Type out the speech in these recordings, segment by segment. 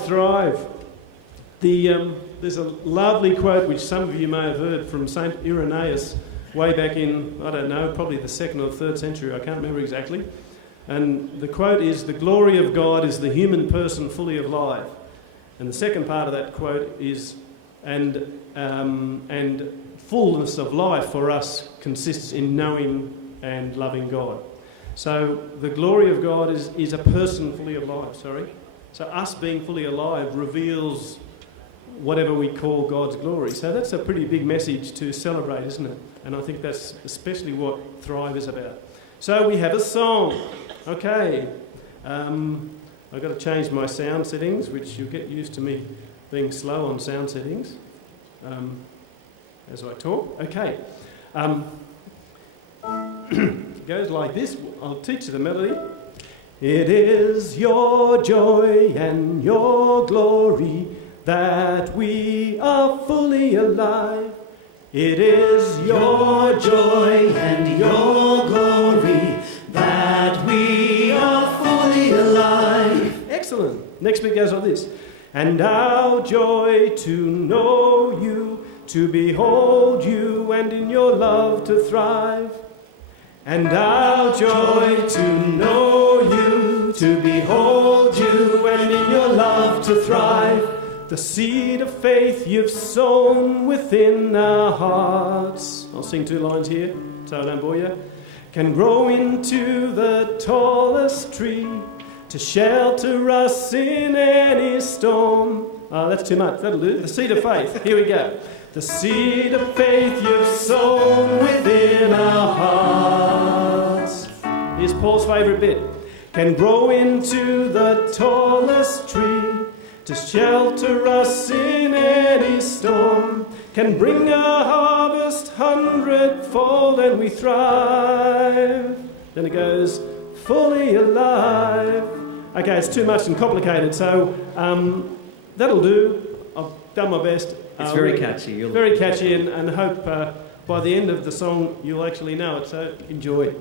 thrive. There's a lovely quote which some of you may have heard from St. Irenaeus way back in, I don't know, probably the 2nd or 3rd century, I can't remember exactly. And the quote is, "The glory of God is the human person fully alive." And the second part of that quote is, and fullness of life for us consists in knowing and loving God. So the glory of God is a person fully alive, So us being fully alive reveals whatever we call God's glory. So that's a pretty big message to celebrate, isn't it? And I think that's especially what Thrive is about. So we have a song. Okay. I've got to change my sound settings, which you'll get used to me being slow on sound settings as I talk. Okay. It goes like this. I'll teach you the melody. It is your joy and your glory that we are fully alive. It is your joy and your glory that we are fully alive. Excellent. Next bit goes like this. And our joy to know you, to behold you, and in your love to thrive. And our joy to know you, to behold you, and in your love to thrive. The seed of faith you've sown within our hearts. I'll sing 2 lines here, so I don't bore you. Can grow into the tallest tree to shelter us in any storm. Oh, that's too much. That'll do. The seed of faith. Here we go. The seed of faith you've sown within our hearts. Here's Paul's favourite bit. Can grow into the tallest tree to shelter us in any storm. Can bring a harvest 100-fold and we thrive. Then it goes, fully alive. Okay, it's too much and complicated, so that'll do. I've done my best. It's very catchy. Very catchy, and I hope by the end of the song you'll actually know it, so enjoy.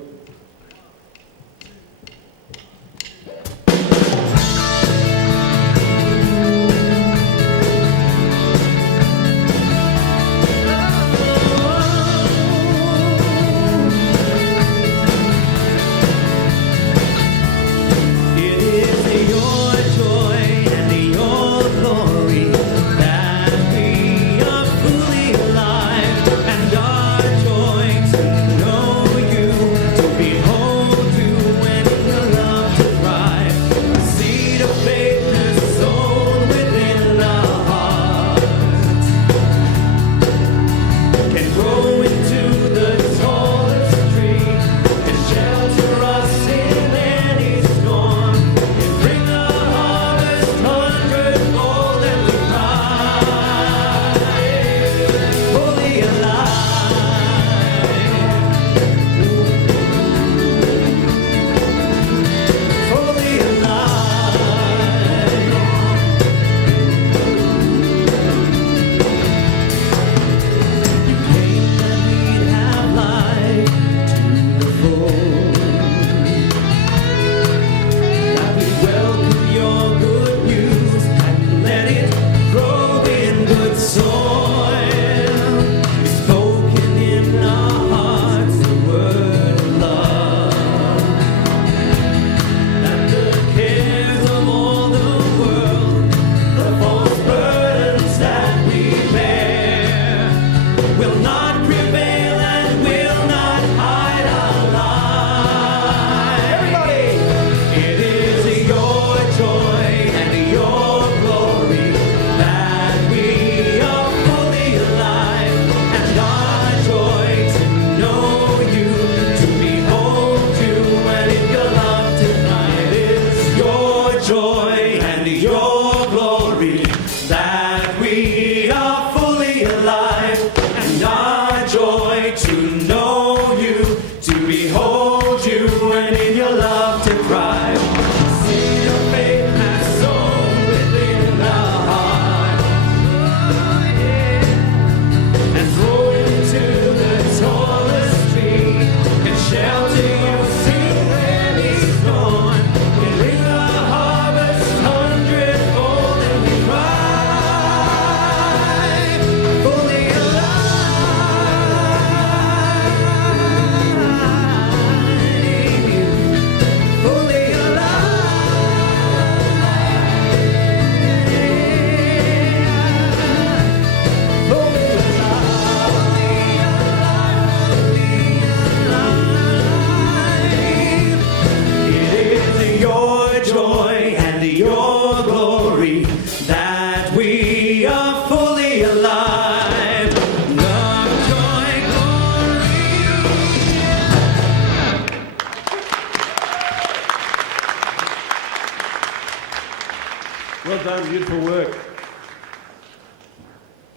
To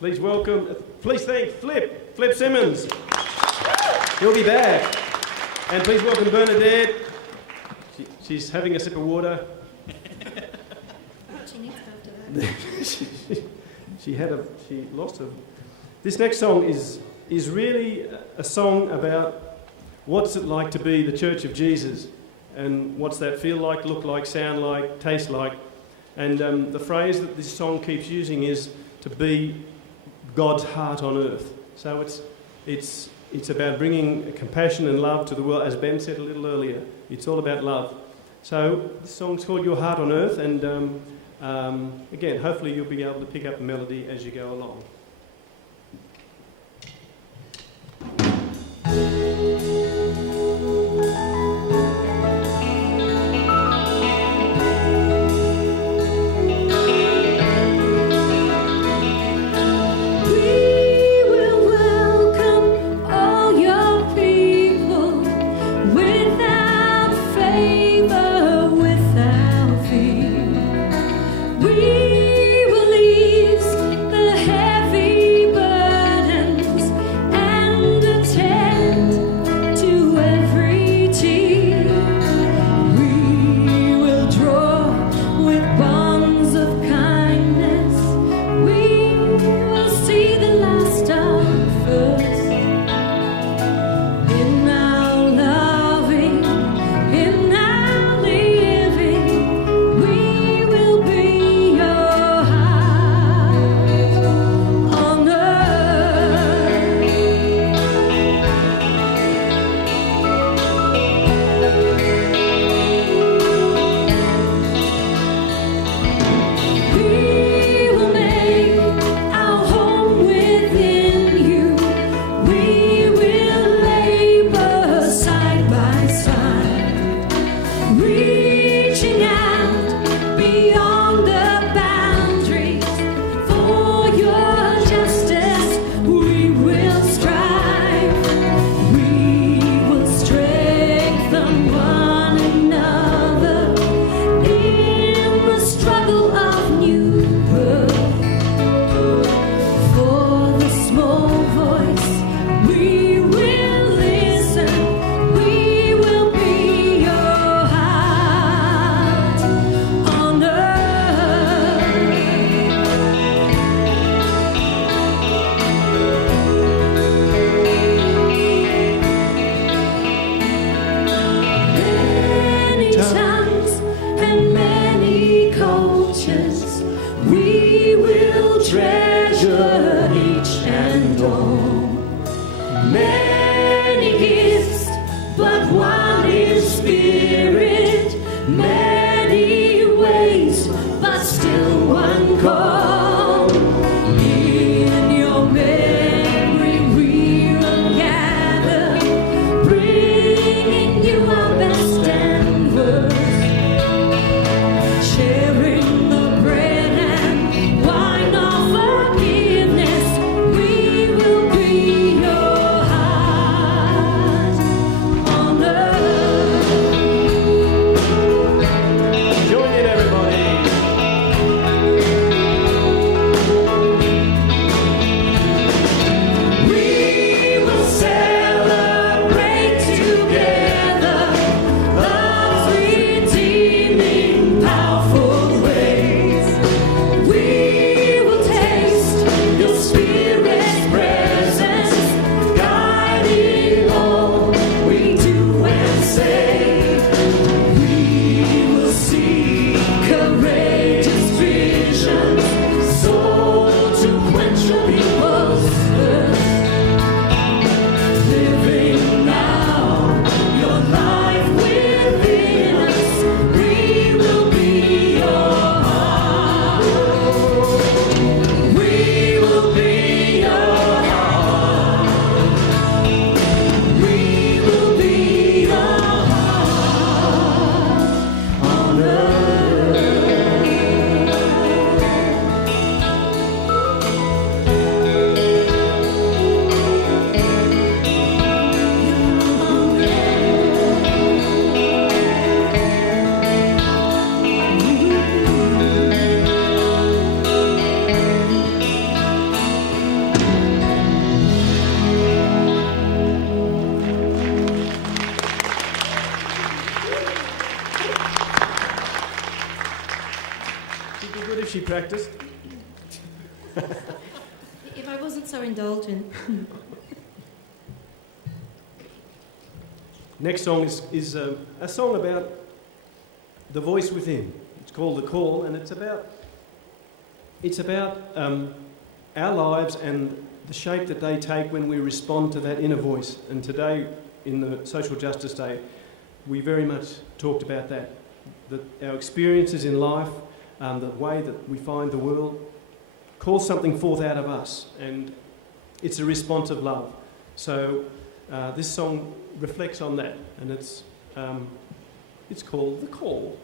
Please thank Flip Simmons. He'll be back. And please welcome Bernadette. She's having a sip of water. She needs after that. She lost her. This next song is really a song about what's it like to be the Church of Jesus, and what's that feel like, look like, sound like, taste like. And the phrase that this song keeps using is to be God's heart on earth. So it's about bringing compassion and love to the world, as Ben said a little earlier. It's all about love. So this song's called Your Heart on Earth, and again, hopefully you'll be able to pick up the melody as you go along. If I wasn't so indulgent. Next song is a song about the voice within. It's called The Call, and it's about our lives and the shape that they take when we respond to that inner voice. And today, in the Social Justice Day, we very much talked about that our experiences in life, the way that we find the world, calls something forth out of us, and it's a response of love. So this song reflects on that, and it's called The Call.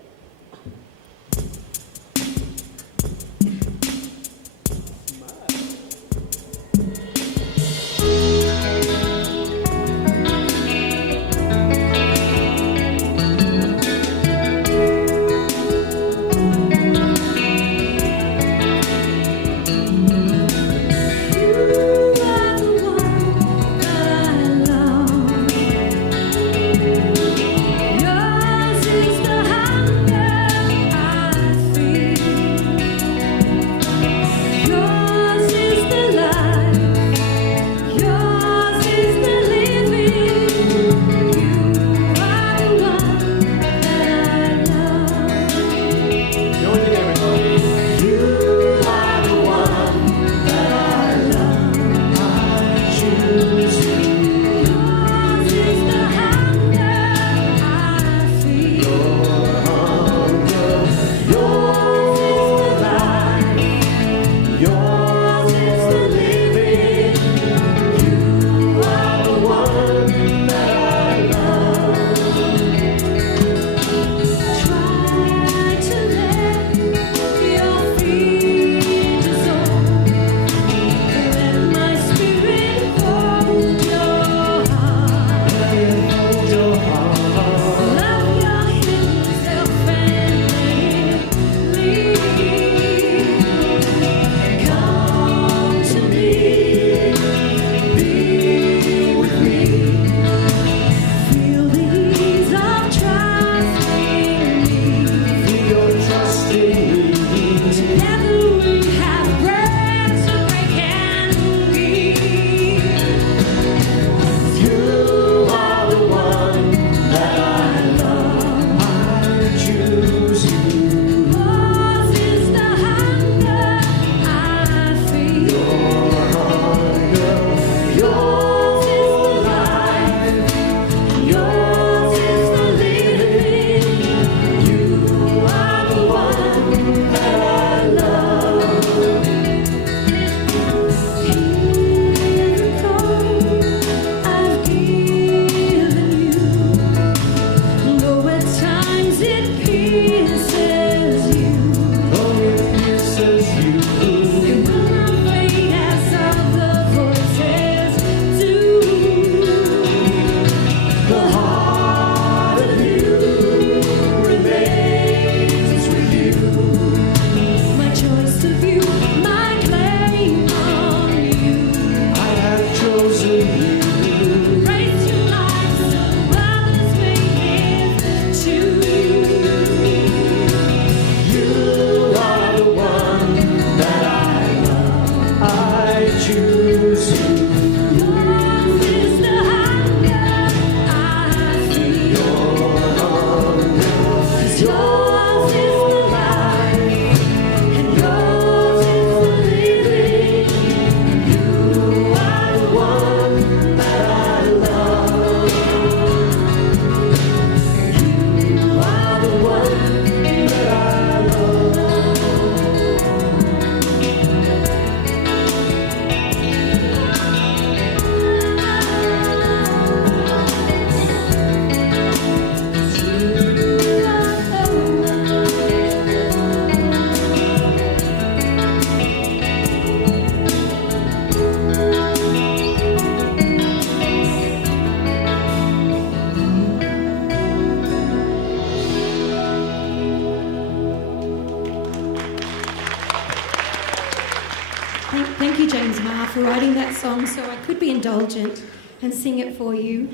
Thank you, James Maher, for writing that song so I could be indulgent and sing it for you.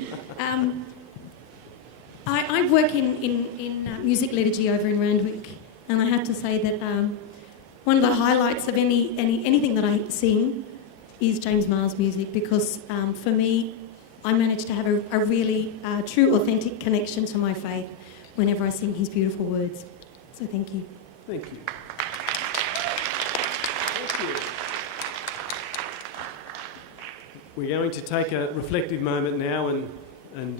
I work in music liturgy over in Randwick, and I have to say that one of the highlights of anything that I sing is James Maher's music, because for me, I manage to have a really true, authentic connection to my faith whenever I sing his beautiful words. So thank you. Thank you. Thank you. We're going to take a reflective moment now, and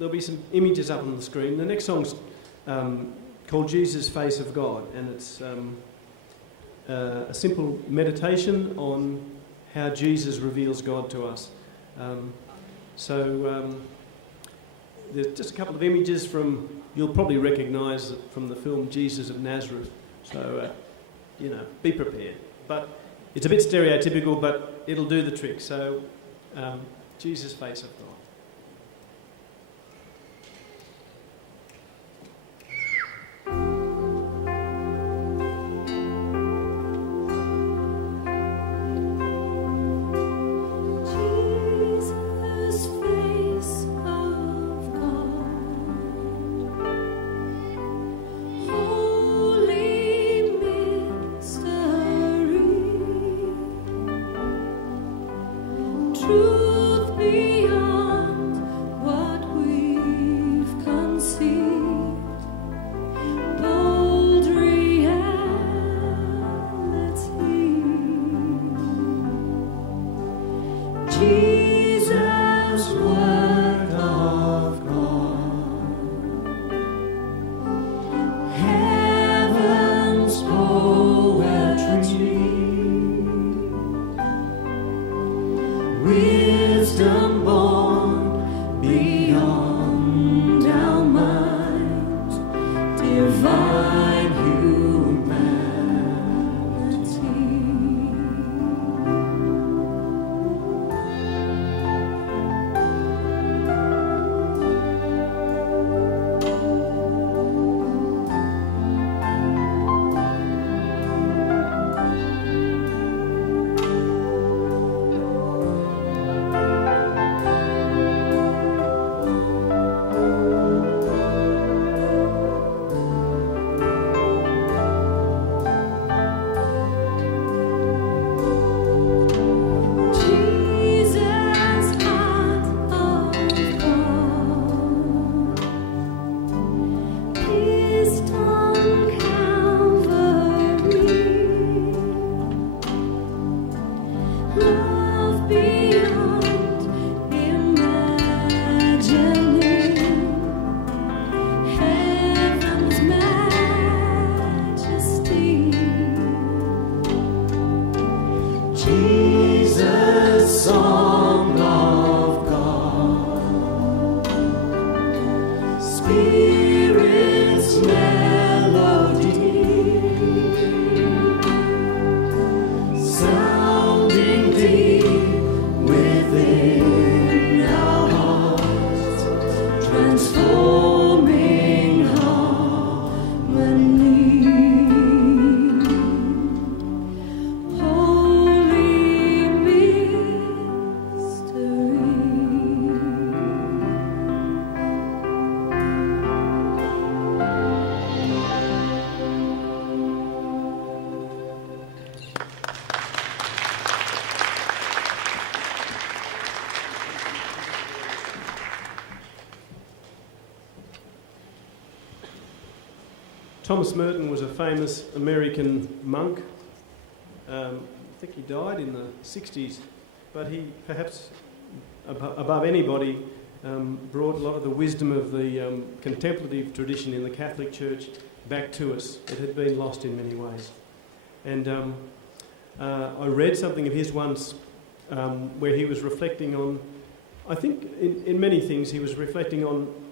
there'll be some images up on the screen. The next song's called Jesus, Face of God, and it's a simple meditation on how Jesus reveals God to us. There's just a couple of images from, you'll probably recognise from the film Jesus of Nazareth. So, be prepared. But it's a bit stereotypical, but it'll do the trick. So, Jesus, Face of God. Truth beyond what we've conceived, bold reality. Jesus, Word of God, heaven's poetry. Wisdom born beyond our minds, divine humanity. Love beyond imagining, heaven's majesty. Jesus, Song of God, Spirit's melody. Sounding deep within our hearts, transforming harmony. Holy mystery. Thomas Merton was a famous American monk. I think he died in the 60s, but he perhaps, above anybody, brought a lot of the wisdom of the contemplative tradition in the Catholic Church back to us. It had been lost in many ways. And I read something of his once where he was reflecting on, I think in many things he was reflecting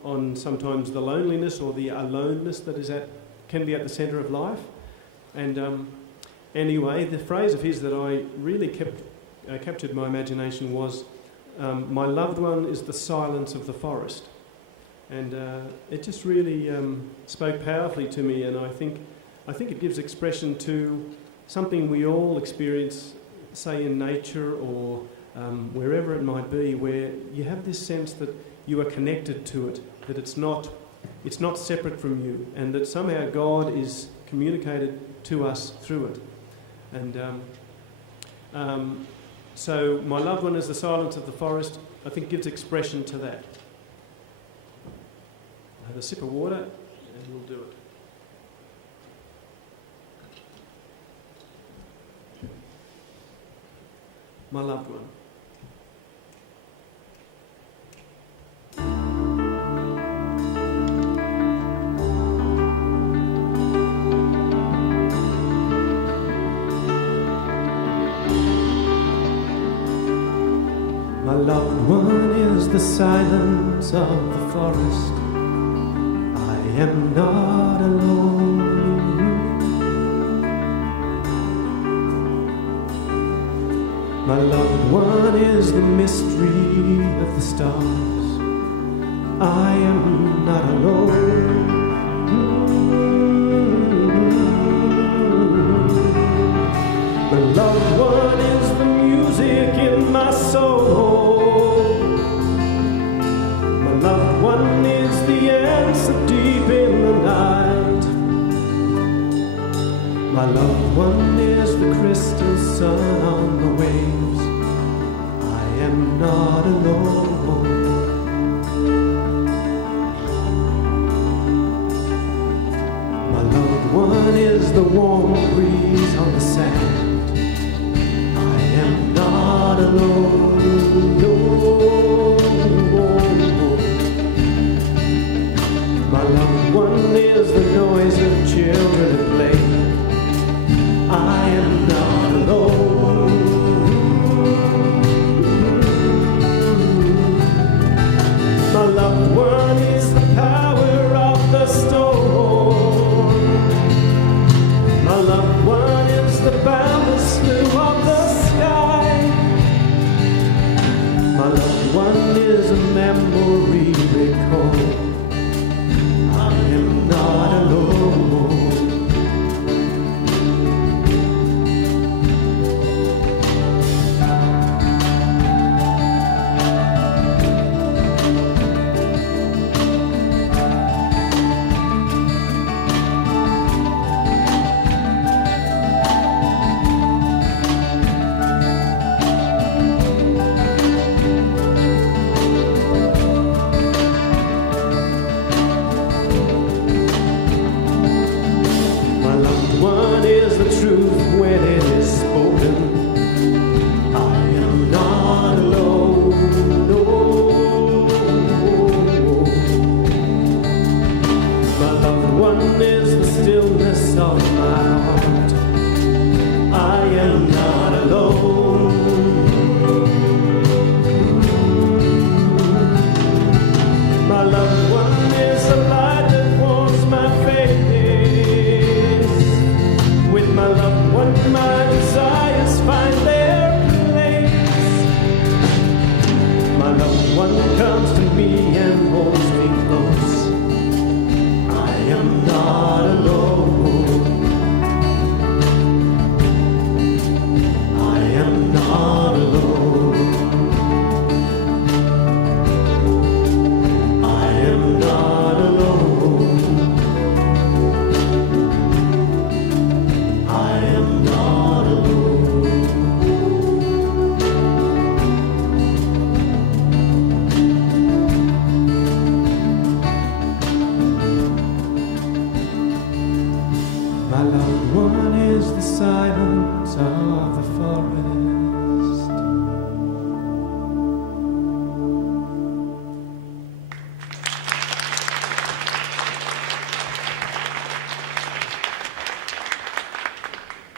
on sometimes the loneliness or the aloneness that can be at the centre of life. And anyway, the phrase of his that I really captured my imagination was, my loved one is the silence of the forest. And it just really spoke powerfully to me, and I think it gives expression to something we all experience, say in nature or wherever it might be, where you have this sense that you are connected to it, that it's not It's not separate from you, and that somehow God is communicated to us through it. And so My Loved One is the Silence of the Forest, I think gives expression to that. Have a sip of water and we'll do it. My Loved One. My loved one is the silence of the forest. I am not alone. My loved one is the mystery of the stars. I am not alone. My loved one is the music in my soul. My loved one is the answer deep in the night. My loved one is the crystal sun on the waves. I am not alone. My loved one is the warm breeze on the sand. I am not alone, no. My loved one is the noise of children at play. I am not alone. My loved one is the power of the storm. My loved one is the boundless blue of the sky. My loved one is a memory recalled. I am not alone.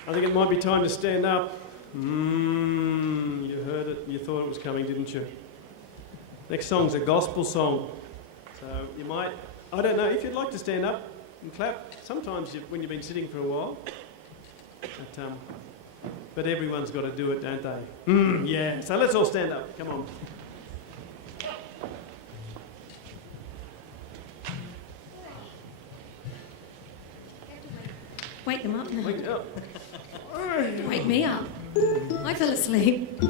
I think it might be time to stand up. You heard it, you thought it was coming, didn't you? Next song's a gospel song. So you might, I don't know, if you'd like to stand up and clap, sometimes when you've been sitting for a while. But everyone's got to do it, don't they? Yeah, so let's all stand up, come on. Wake them up now. Wake up. Wake me up. I fell asleep.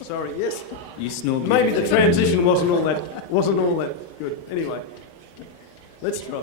Sorry, yes. You snored. Maybe the transition wasn't all that good. Anyway. Let's try.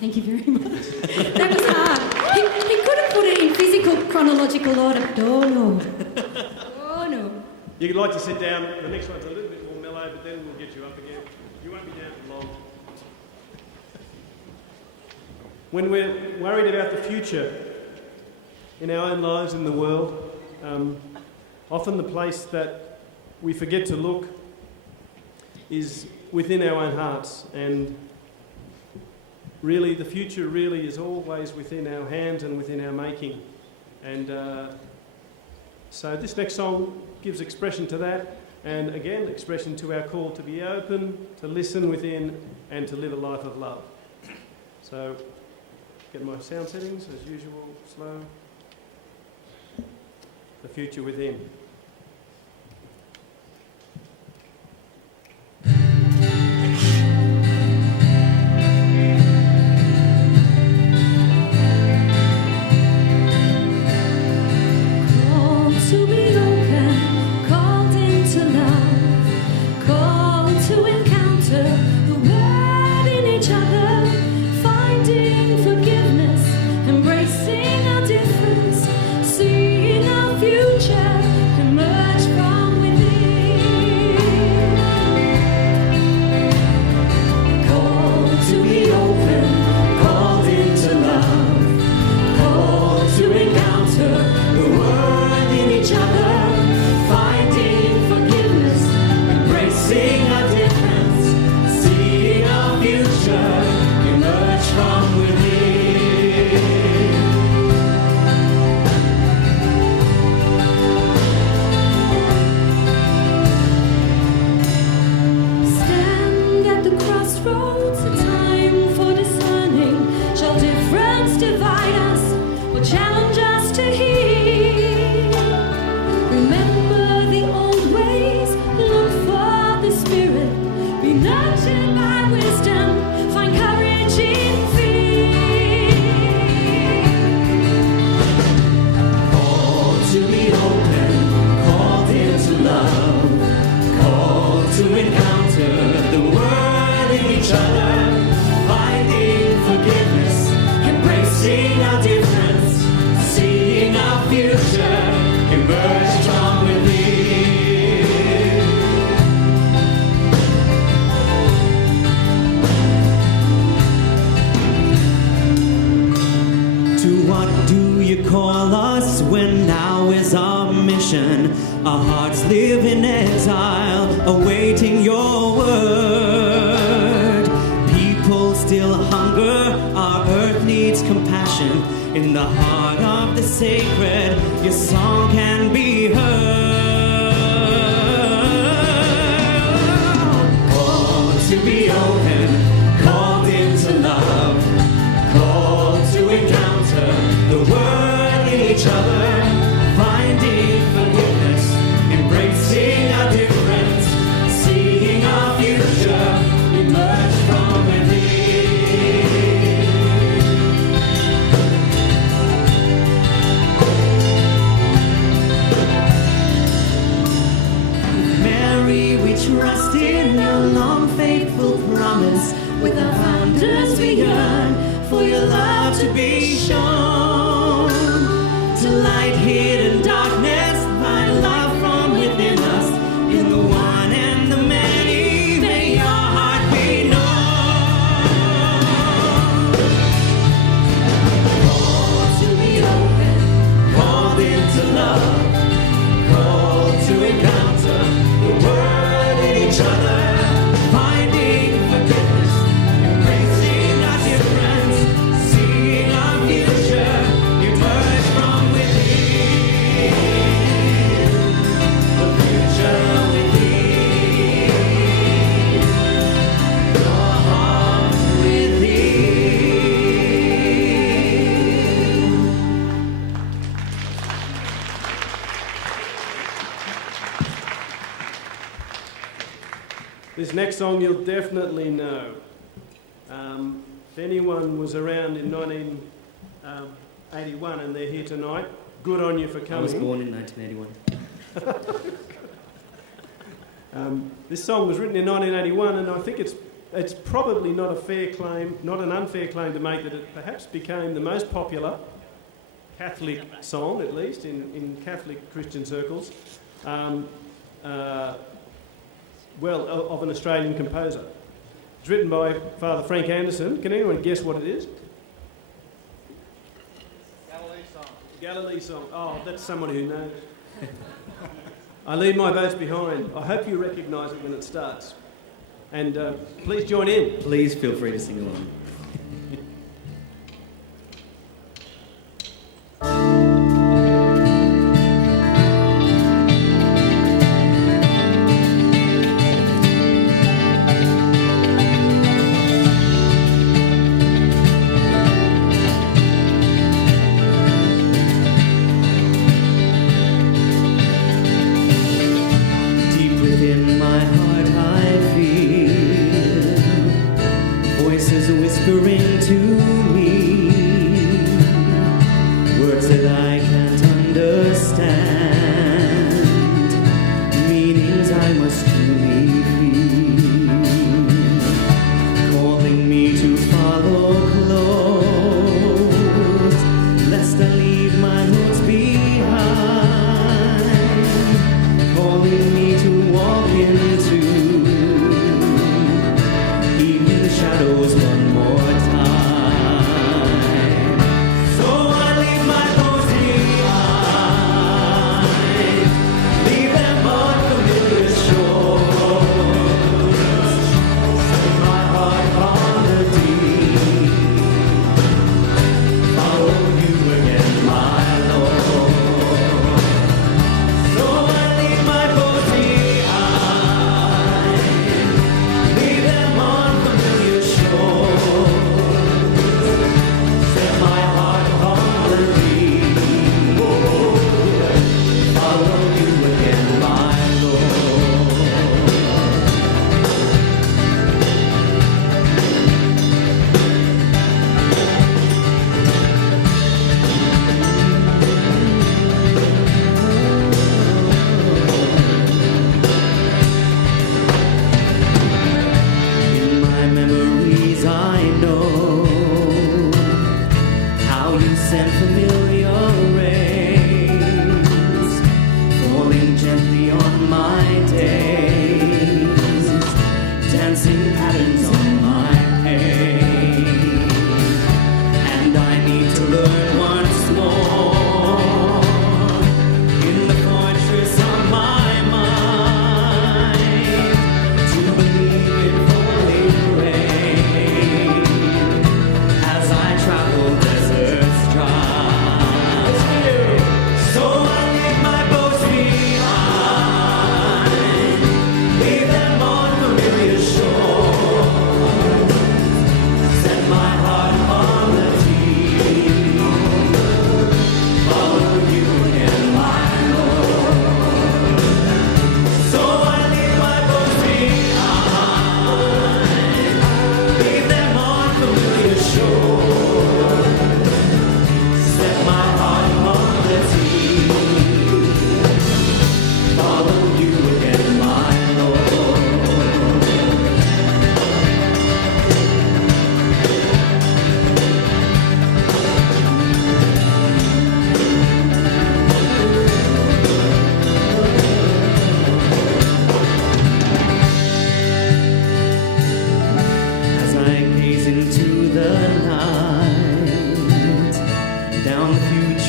Thank you very much. That was hard. He could have put it in physical chronological order. Oh no. Oh no. You'd like to sit down. The next one's a little bit more mellow, but then we'll get you up again. You won't be down for long. When we're worried about the future in our own lives in the world, often the place that we forget to look is within our own hearts, and really the future really is always within our hands and within our making. And so this next song gives expression to that, and again expression to our call to be open, to listen within, and to live a life of love. So get my sound settings as usual, slow. The future within. Embracing our difference, seeing our future. What do you call us when now is our mission? Our hearts live in exile, awaiting your word. People still hunger, our earth needs compassion. In the heart of the sacred, your song can be heard. Called to be open, called into love, called to encounter the word in each other, finding forgiveness, embracing our difference, seeing our future emerge from within. Mary, we trust in your long faithful promise. With our founders we yearn for your love to be shown, to light hidden darkness, find love from within us. In the one and the many, may your heart be known. Called to be open, called into love, called to encounter the word in each other, finding forgiveness, embracing our difference, seeing our future emerge from within. The future within, your heart within. This next song you'll definitely know. If anyone was around in 1981 and they're here tonight, good on you for coming. I was born in 1981. This song was written in 1981, and I think it's probably not a fair claim, not an unfair claim to make, that it perhaps became the most popular Catholic song, at least in Catholic Christian circles, of an Australian composer. It's written by Father Frank Anderson. Can anyone guess what it is? Galilee song. Oh, that's somebody who knows. I leave my votes behind. I hope you recognise it when it starts. And please join in. Please feel free to sing along. Deep within my heart I feel voices whispering to me, words that I can't understand, meanings I must truly feel, calling me to follow close, lest I leave my roots behind, calling me to walk into even the shadows one more time.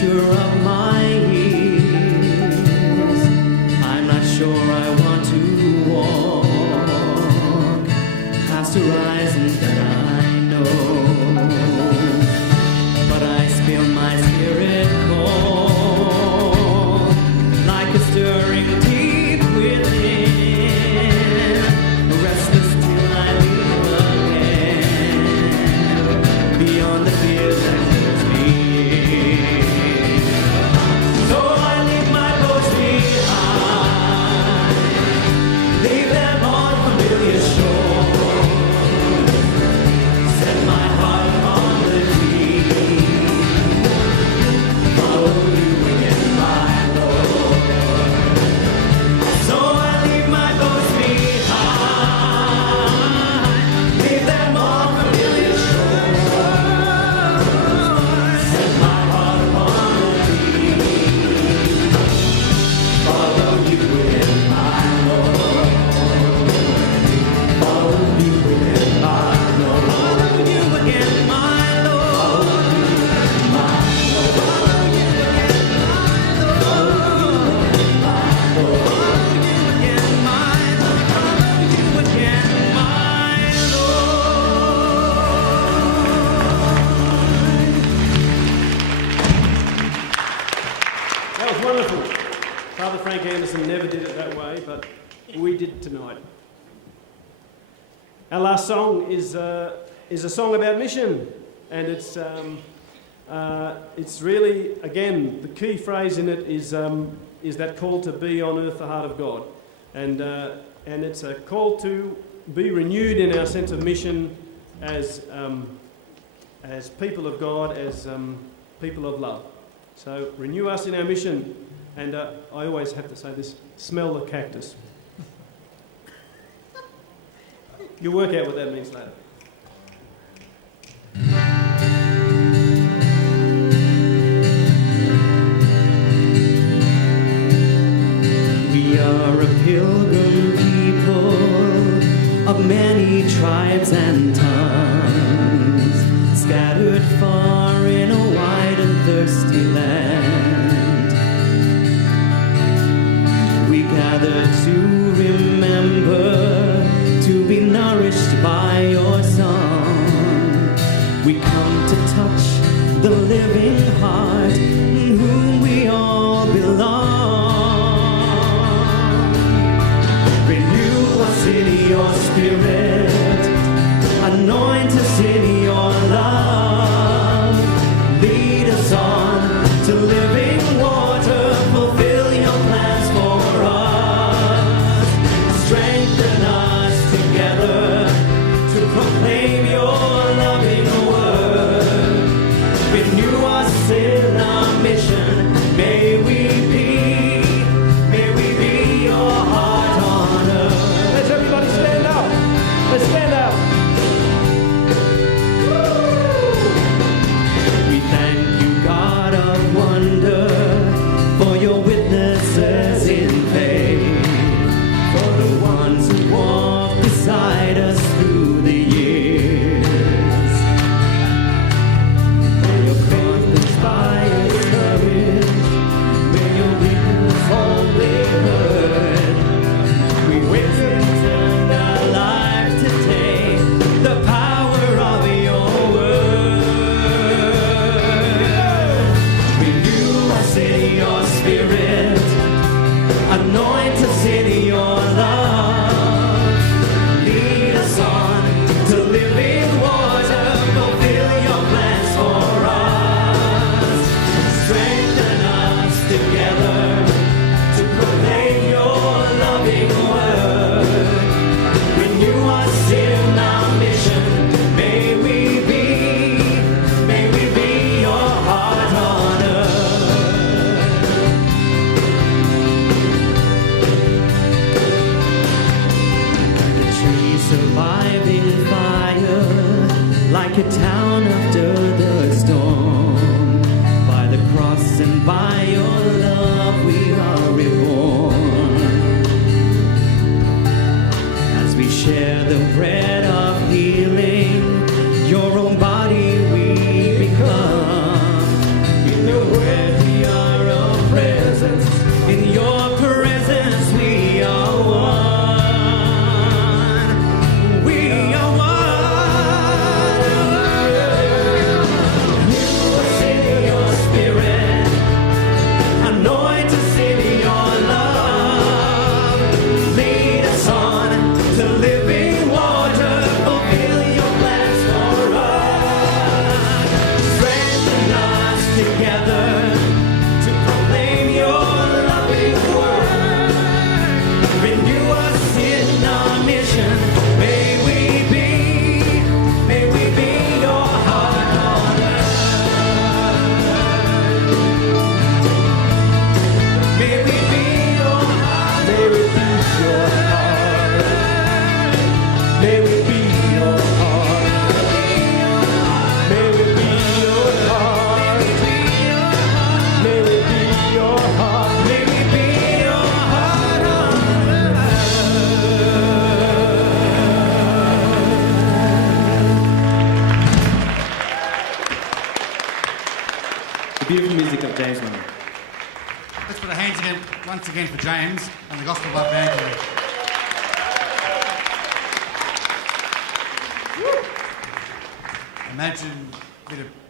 measure of my years. I'm not sure I want to walk past horizons that I know, but I feel my spirit call like a stirring deep within, restless till I leave again beyond the fears that kills me. So I leave my boats behind, leave them on familiar shore, set my heart on the deep, follow you again, my Lord. So I leave my boats behind, leave them on familiar shore, set my heart upon the deep, follow you again, my Lord. Follow you again, my Lord. Follow you again, my Lord. Follow you again, my Lord. Follow you again, my Lord. Follow you again, my Lord. That was wonderful. Father Frank Anderson never did it that way, but we did tonight. Our last song is a song about mission, and it's really, again, the key phrase in it is that call to be on earth the heart of God, and it's a call to be renewed in our sense of mission as people of God, as people of love. So renew us in our mission, and I always have to say this: smell the cactus. You'll work out what that means later. We are a pilgrim people of many tribes and tongues, scattered far in a wide and thirsty land. We gather to remember, to be nourished by your song. We come to touch the living heart in whom we all belong. Renew us in your spirit, anoint us in your love. Lead us on to living water, fulfill your plans for us. Strengthen us together to proclaim your loving word. Renew us in our mission. May we be your heart on earth. Let's everybody stand up. Let's stand up. We thank you, God of wonder, for your witnesses in faith, for the ones who walk beside us through the years, for your confidence by your courage, may your witness all be heard. We wait to turn our life to take the power of your word. Renew us in your spirit, anoint us in your love. Lead us on to living water, fulfill your plans for us. Strengthen us together to proclaim your loving word. Renew us in our mission. May we be your heart on earth. The tree surviving fire, like a town after the storm. By the cross and by your love we are reborn. As we share the bread of healing, your own body we become. In the bread The beautiful music of James Maher. Let's put our hands again, once again for James and the Gospel Love Band. Imagine,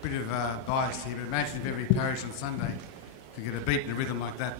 bit of bias here, but imagine if every parish on Sunday could get a beat and a rhythm like that.